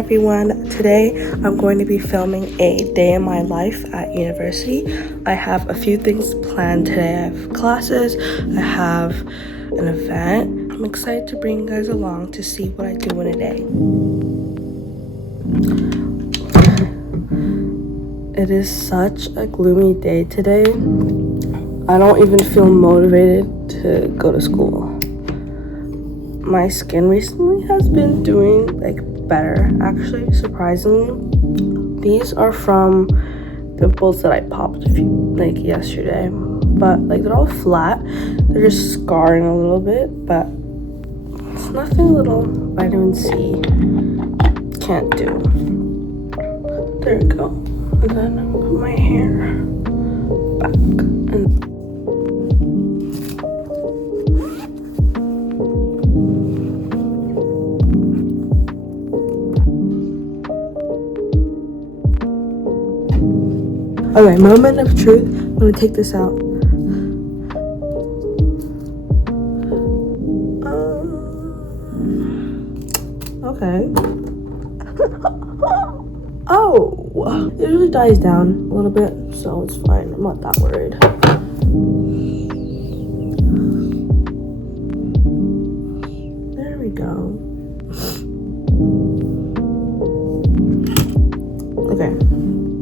everyone. Today I'm going to be filming a day in my life at university. I have a few things planned today. I have classes, I have an event. I'm excited to bring you guys along to see what I do in a day. It is such a gloomy day today. I don't even feel motivated to go to school. My skin recently has been doing better, actually, surprisingly. These are from pimples that I popped yesterday, but they're all flat. They're just scarring a little bit, but it's nothing a little vitamin C can't do. There we go. And then I'm gonna put my hair back and okay, moment of truth. I'm gonna take this out. Okay. Oh, it usually dies down a little bit, so it's fine. I'm not that worried. There we go. Okay,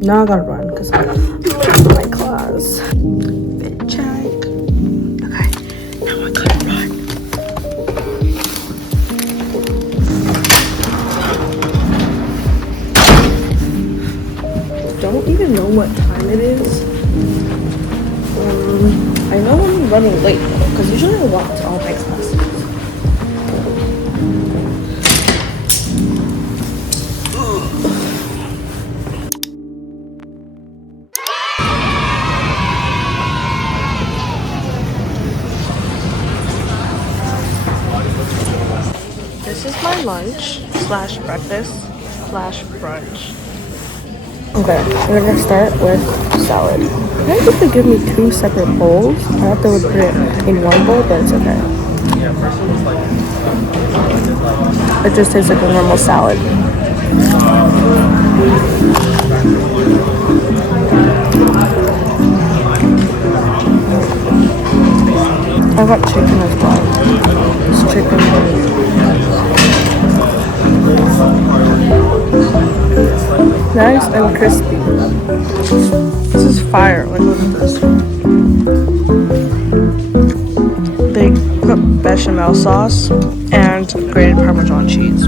now I gotta run because I'm late for my class. Fit check. Okay, now I gotta run. Don't even know what time it is. I know I'm running late though, because usually I walk to all my classes. This is my lunch / breakfast / brunch. Okay, we're gonna start with salad. I think they give me 2 separate bowls. I thought they would put it in one bowl, but it's okay. It just tastes like a normal salad. I got chicken as well. It's chicken. Nice and crispy. This is fire. Look at this. They put bechamel sauce and grated Parmesan cheese.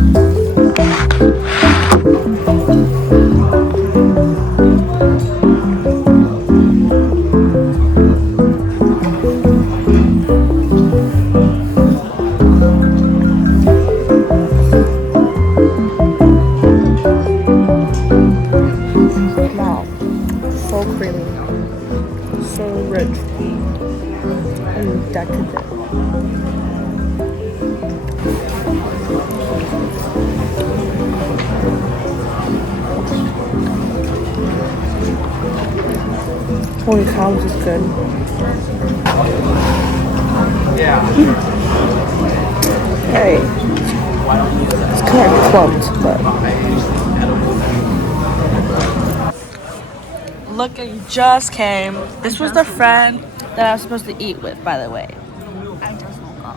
Decadent. Holy cow, this is good. Hey, it's kind of clumped, but look, it just came. This was the friend that I was supposed to eat with, by the way. I just woke up.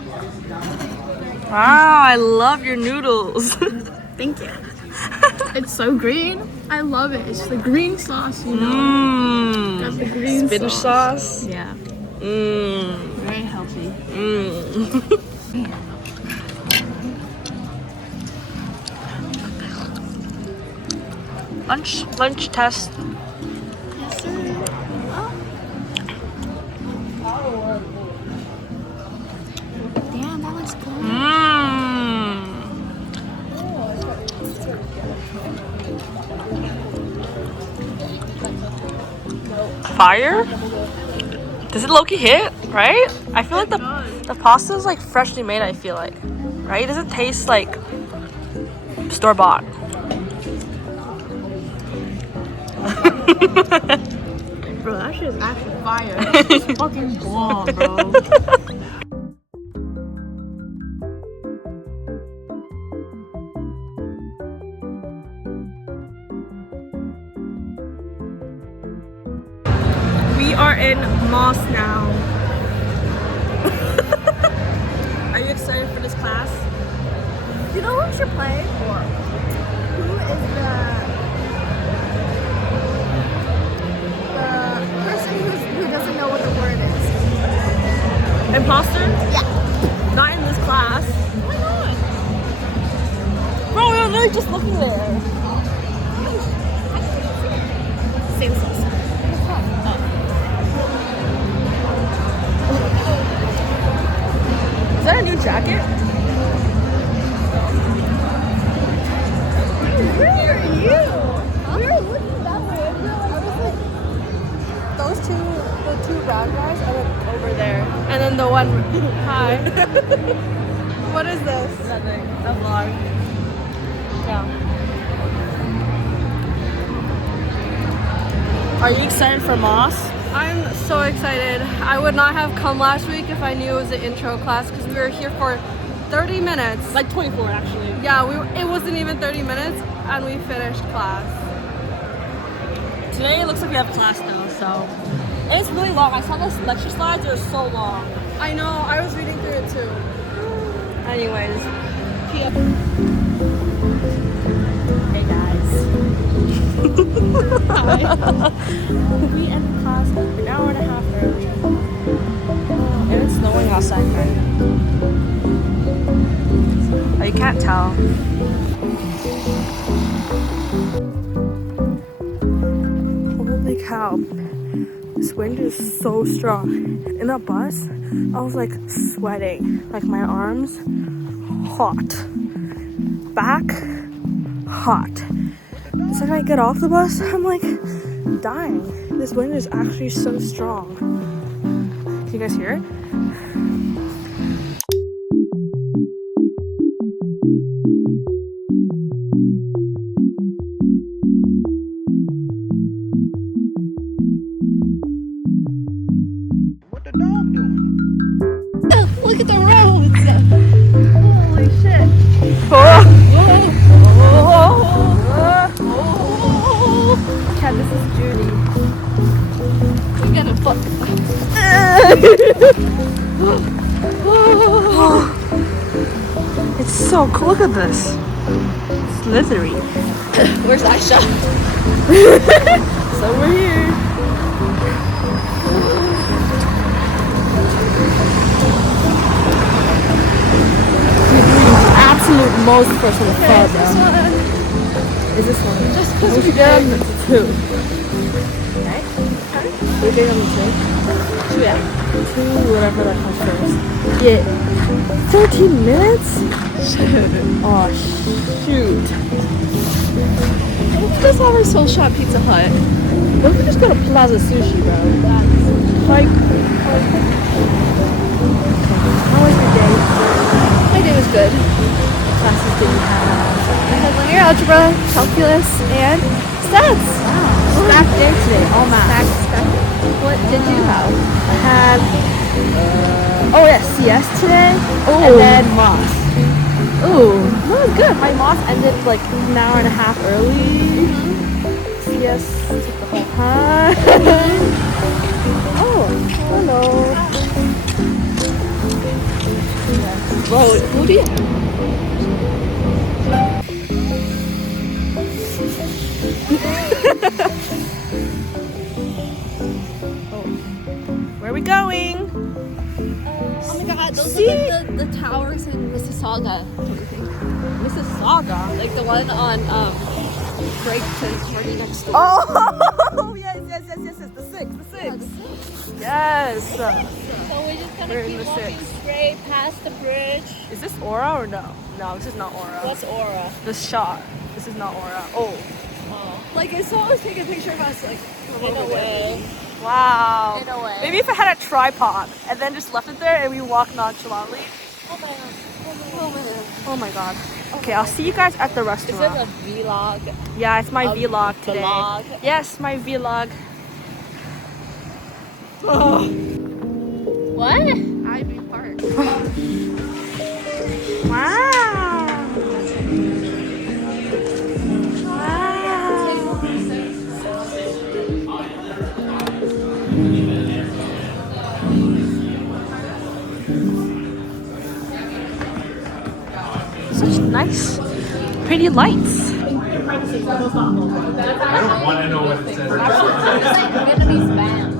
Wow, I love your noodles. Thank you. It's so green. I love it. It's the green sauce, you know. Got the green spinach sauce. Yeah. Very healthy. Lunch test. Yes, sir. Damn, that looks good. Fire? Does it low-key hit, right? I feel like the pasta is freshly made, I feel like. Right? It doesn't taste like store-bought. Bro, that shit is actually fire. It's fucking bomb, bro. in Moss now. Are you excited for this class? You know who we should play? Who is the person who doesn't know what the word is? Imposter? Yeah. Not in this class. Why not? Bro, we were literally just looking there. Same sauce. Is that a new jacket? Where are you? We were looking that way. I was like, Those the two brown guys are like over there. And then the one, hi. What is this? Nothing, a vlog. Yeah. Are you excited for Moss? I'm so excited. I would not have come last week if I knew it was an intro class because we were here for 30 minutes. Like 24 actually. Yeah, it wasn't even 30 minutes and we finished class. Today it looks like we have class though, so. And it's really long. I saw those lecture slides, they're so long. I know, I was reading through it too. Anyways. Hey guys. Hi. We ended class an hour and a half early. And it's snowing outside right now. Oh, you can't tell. Holy cow. This wind is so strong. In that bus, I was like sweating. Like my arms, hot. Back, hot. The second I get off the bus, I'm like dying. This wind is actually so strong. Can you guys hear it? What the dog doing? look at the roads. Holy shit. Cat, this is Judy. We gotta fuck. It's so cool. Look at this. Slithery. Where's Aisha? It's over here. Absolute most personal fun. Is this one? Just because We we should get on the two. Right? We're getting on the two? Two, yeah. Two, whatever that comes first. Yeah. 13 minutes? Oh, shoot. Let's just have our soul shot Pizza Hut. What if we just go to Plaza Sushi, bro? Like, how was your day? My day was good. Classes did you have? I had linear algebra, calculus, and stats. Wow. Stack day today, all math. Stack. What did you have? I had, oh yeah, CS today, Oh. and then Moss. Ooh. That was good. My Moss ended like an hour and a half early. CS took the whole time. Oh, hello. Whoa, who do you? Where are we going? Oh my god, those See? are the towers in Mississauga. Mississauga. Like the one on Brighton's party next door. Oh, yes. The six. Yes. So we just kind We're of in keep the walking six. straight past the bridge. Is this Aura or no? No, this is not Aura. What's Aura? The shot? This is not Aura. Oh. Oh. Like I saw us take a picture of us like In a way. Wow. In a way. Maybe if I had a tripod and then just left it there and we walked nonchalantly. Oh my god. Oh my god. Oh my god. Okay, I'll see you guys at the Is it restaurant. a vlog? Yeah, it's my a vlog today. vlog? Yes, my vlog. What? Ivy Park. Wow. Wow. these pretty lights. I don't want to know what it says. Vietnamese band.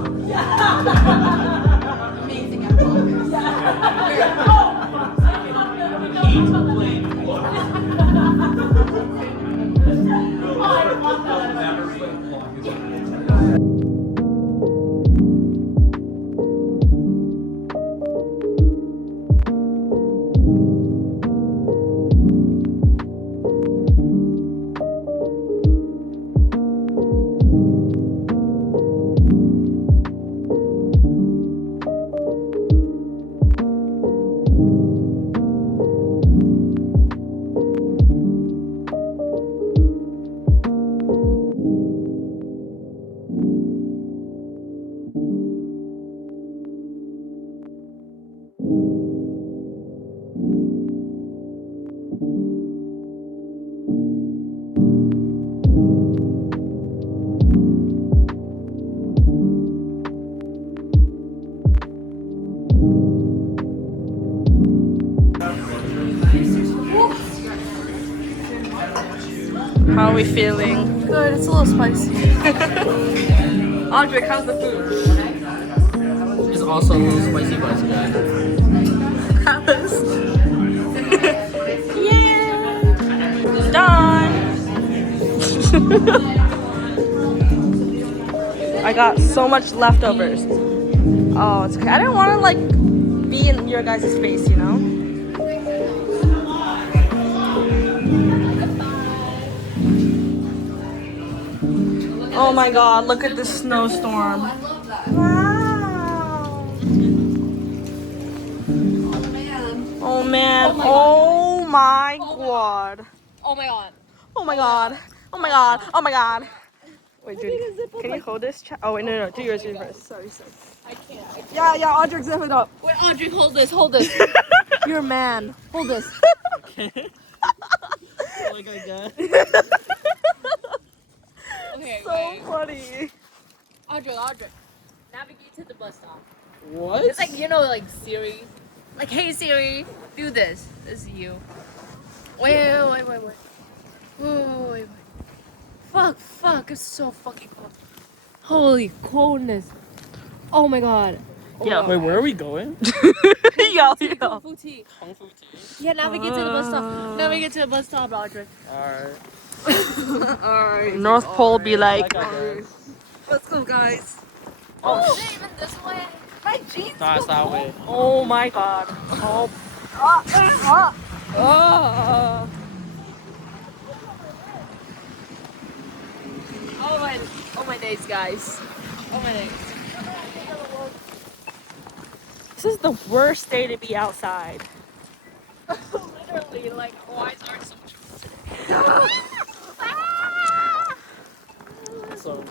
How are we feeling? Good, it's a little spicy. Audrey, how's the food? It's also a little spicy, but it's good. Alice. Yay! Done! I got so much leftovers. Oh, it's okay. I didn't want to like be in your guys' face, you know? Oh my god, look at this snowstorm. Wow. Oh man. Oh my god. Oh my god. Oh my god. Oh my god. Oh my god. Wait, Judy, can you hold this? Oh wait, no, do yours first. Sorry. I can't. Yeah, Audrey, zip it up. Wait, Audrey, hold this. You're a man. Hold this. Like I guess. Okay, So wait. funny. Audrey. Navigate to the bus stop. What? It's like, you know, like Siri. Like, hey Siri, do this. This is you. Wait. Fuck, it's so fucking cold. Holy coldness. Oh my god. Yo. Wait, where are we going? Yo. Kung Fu tea. Kung Fu tea. Yeah, navigate to the bus stop. Navigate to the bus stop, Audrey. Alright. Alright. North Pole be like, Like I guess. Let's go, guys. oh, Is it even this way? My jeans. That's that way. oh my god. Oh. Oh my days, guys. Oh my days. This is the worst day to be outside. Literally, like, why is ours so much? So,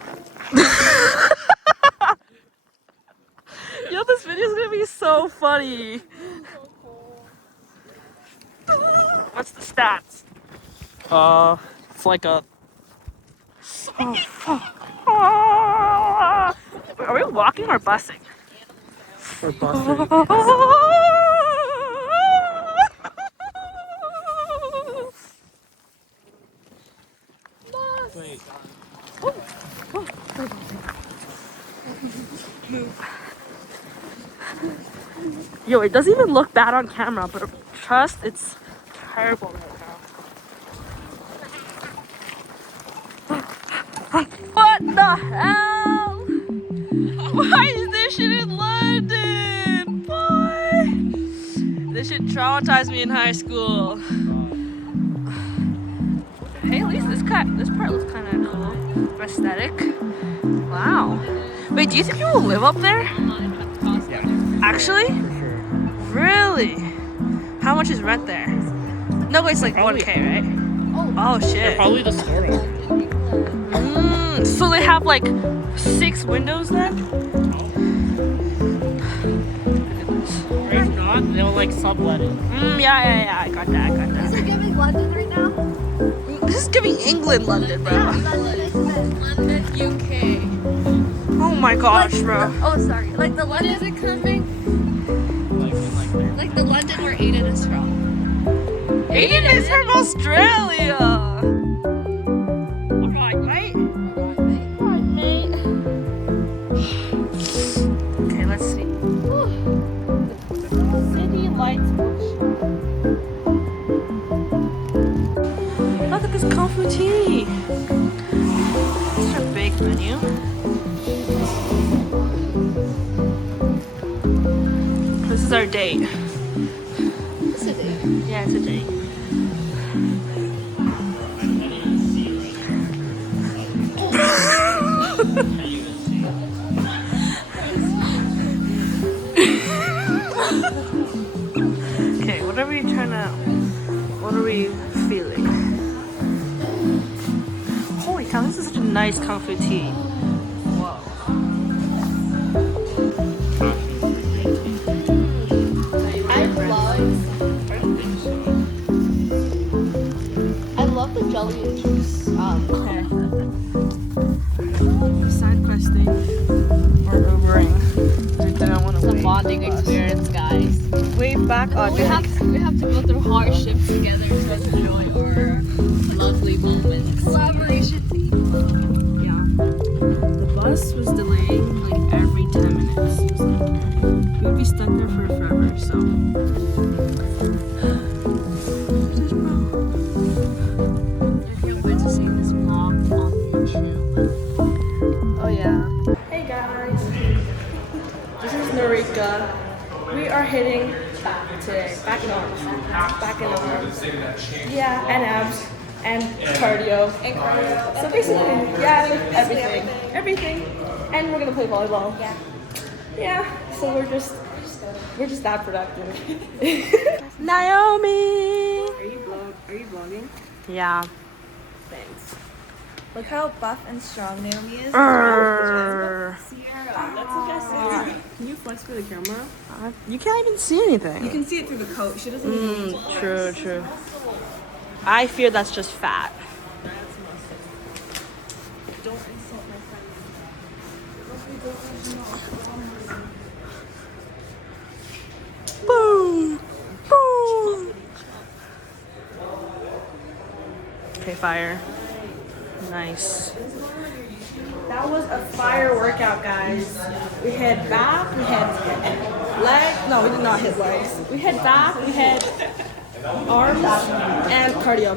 Yo, this video is gonna be so funny. What's the stats? it's like a. Oh, fuck. Are we walking or busing? We're busting. Wait. Yo, it doesn't even look bad on camera, but trust, it's terrible right now. What the hell? Why is this shit in London? Boy, this shit traumatized me in high school. Hey, at least this part looks kind of cool. Aesthetic. Wow. Wait, do you think people live up there? Yeah. Actually? For sure. Really? How much is rent there? No, it's like Probably- 1K, right? Oh shit. Probably the store owner. So they have like 6 windows then? Or if not, they'll like sublet it. Yeah, I got that. Is it giving London right now? This is giving England London, bro. London, UK. Oh my gosh, bro. Oh, sorry. Like the London is it coming? Like in like there. Like the London where Aiden is from. Aiden Aiden is from Australia. Alright, mate. Alright, mate. Okay, let's see. City lights. Look at this kung fu tea. This is our big menu. This is our date. It's a day. Yeah, it's a date. Okay, what are we feeling? Holy cow, this is such a nice kung fu tea. Whoa. I love the jelly and juice. Okay. Side questing or Ubering. We didn't want to It's a wait. bonding experience, guys. Way back on We have to go through hardships together to enjoy our lovely moments. Collaboration. Yeah. The bus was delaying like every 10 minutes. It was like, we'd be stuck there for forever, so. If you're going to see this vlog on YouTube. Oh yeah. Hey guys. This is Norika. We are hitting back today. Back in arms. Back in arms. Yeah, and abs. And cardio. So basically, yeah, everything. Everything. And we're gonna play volleyball. Yeah. Yeah. So we're just that productive. Naomi! Are you vlogging? Yeah. Thanks. Look how buff and strong Naomi is. Sierra. That's what I said. Can you flex for the camera? You can't even see anything. You can see it through the coat. She doesn't even need to flex. True. I fear that's just fat. Don't insult my friend. Boom! Boom! Okay, fire. Nice. That was a fire workout, guys. We had back, we had leg. No, we did not hit legs. We had back, we had arms, and cardio.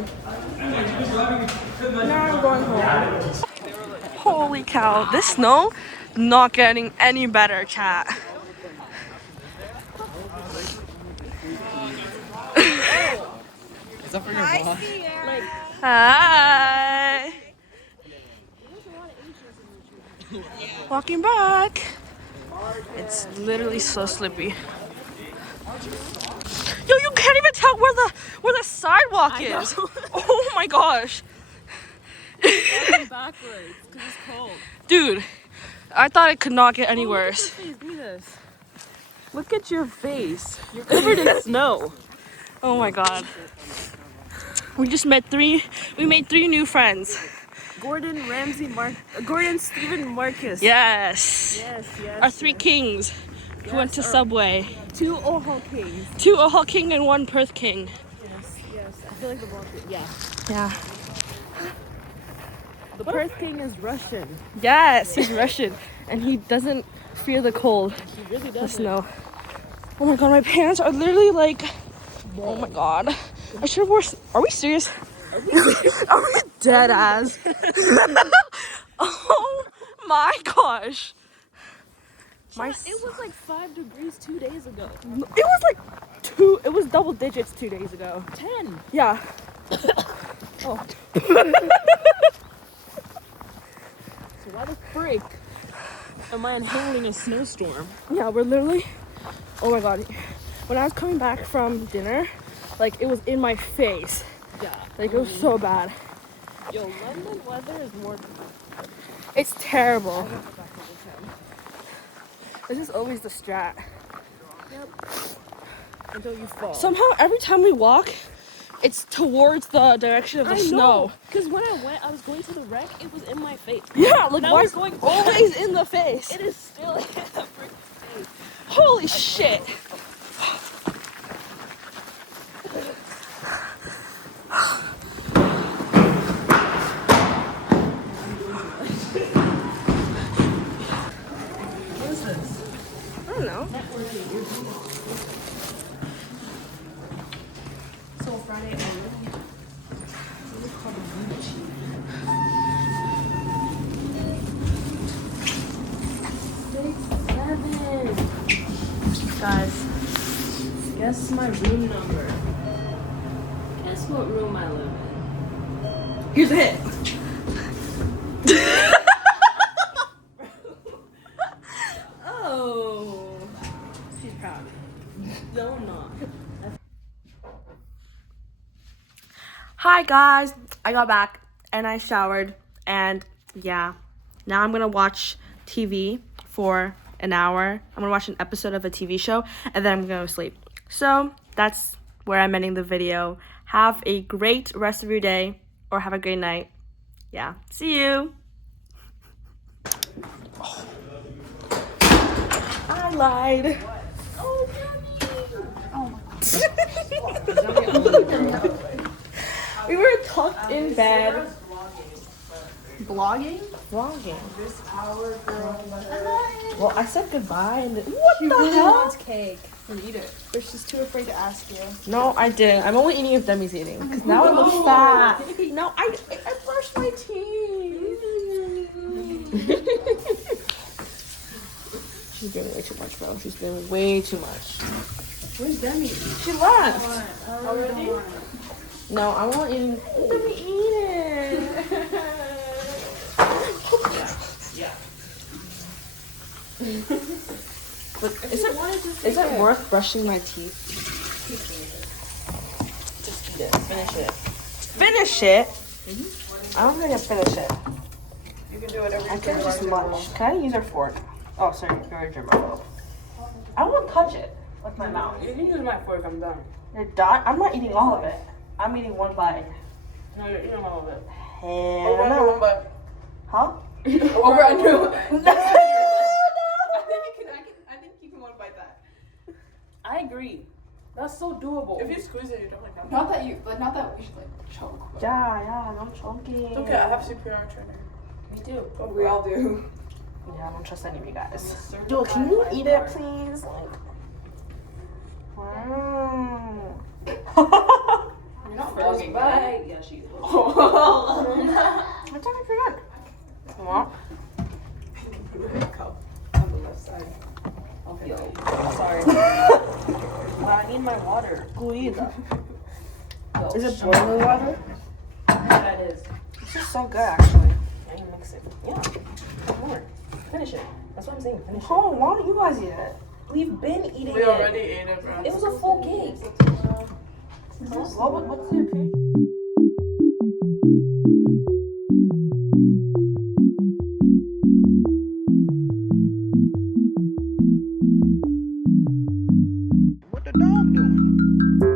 Now I'm going home. Holy cow, this snow not getting any better, chat. Is that for your vlog? Hi. Walking back. It's literally so slippy. Yo, you can't even tell where the sidewalk is. Oh my gosh. Walking backwards because it's cold. Dude, I thought it could not get any worse. Give me this. Look at your face. You're covered in snow. Oh my god. We made three new friends. Gordon, Stephen, Marcus. Yes. Yes. Our three kings who went to Subway. 2 Oho Kings. 2 Oahu King and 1 Perth King. Yes. I feel like the blonde. Yeah. Yeah. The Perth King is Russian. Yes, he's Russian. And he doesn't fear the cold. He really The does. snow. Oh my god, my pants are literally like, oh my god. I should have worn, are we serious? Are we dead ass? Oh my gosh. It was like 5 degrees 2 days ago. It was double digits 2 days ago. 10. Yeah. So why the frick am I inhaling a snowstorm? Yeah, we're literally, oh my god. When I was coming back from dinner, like it was in my face. Yeah. Like it was so bad. Yo, London weather is more. It's terrible. This is always the strat. Yep. Until you fall. Somehow every time we walk, it's towards the direction of the snow. Because when I was going to the wreck, it was in my face. Yeah, like And I why was is going always in the face? It is still in the freaking face. Holy shit. know? So Friday Guys, guess my room number. Guess what room I live in. Here's a hit. Oh. She's proud. No, I'm not. Hi guys, I got back and I showered and yeah, now I'm gonna watch TV for an hour. I'm gonna watch an episode of a TV show and then I'm gonna go to sleep. So that's where I'm ending the video. Have a great rest of your day or have a great night. Yeah, see you. I lied. We were tucked in bed. Blogging? Vlogging. This hour, girl. Well, I said goodbye and then, what She the really hell? wants cake. And eat it. But she's too afraid to ask you. No, I didn't. I'm only eating if Demi's eating. Because now I look fat. No, I brushed my teeth. She's doing way too much, bro. She's doing way too much. Where's Demi? She left. Already? No, I won't eat. Let me eat it. But is it worth brushing my teeth? Just eat it. Finish it. Finish it? I don't think I finish it. You can do whatever I you can feel just like. munch. Can I use our fork? Oh, sorry, you're germaphobe. I won't touch it with my mouth. You can use my fork, I'm done. You're done? I'm not eating all of it. I'm eating one bite. No, you're eating all of it. Hell no. Huh? Over under. I think you can one bite that. I agree. That's so doable. If you squeeze it, you don't like that. Not that we should like choke. But. Yeah, I'm choking. It's okay, I have CPR trainer. Me too. Oh, we all do. Yeah, I don't trust any of you guys. Dude, can you eat it, please? Like, wow. You're not vlogging, Bye. Yeah, she is. I totally forgot. Well, Cup on the left side. Yo, sorry. But I need my water. please. Yo, Is it boiling water? Yeah, it is. This is so good, actually. Now you mix it. Yeah. More. Finish it. That's what I'm saying. Finish it. Oh, why don't you guys eat it? We've been eating We it. already ate it, bro. It was a full cake. What's the occasion? What the dog doing?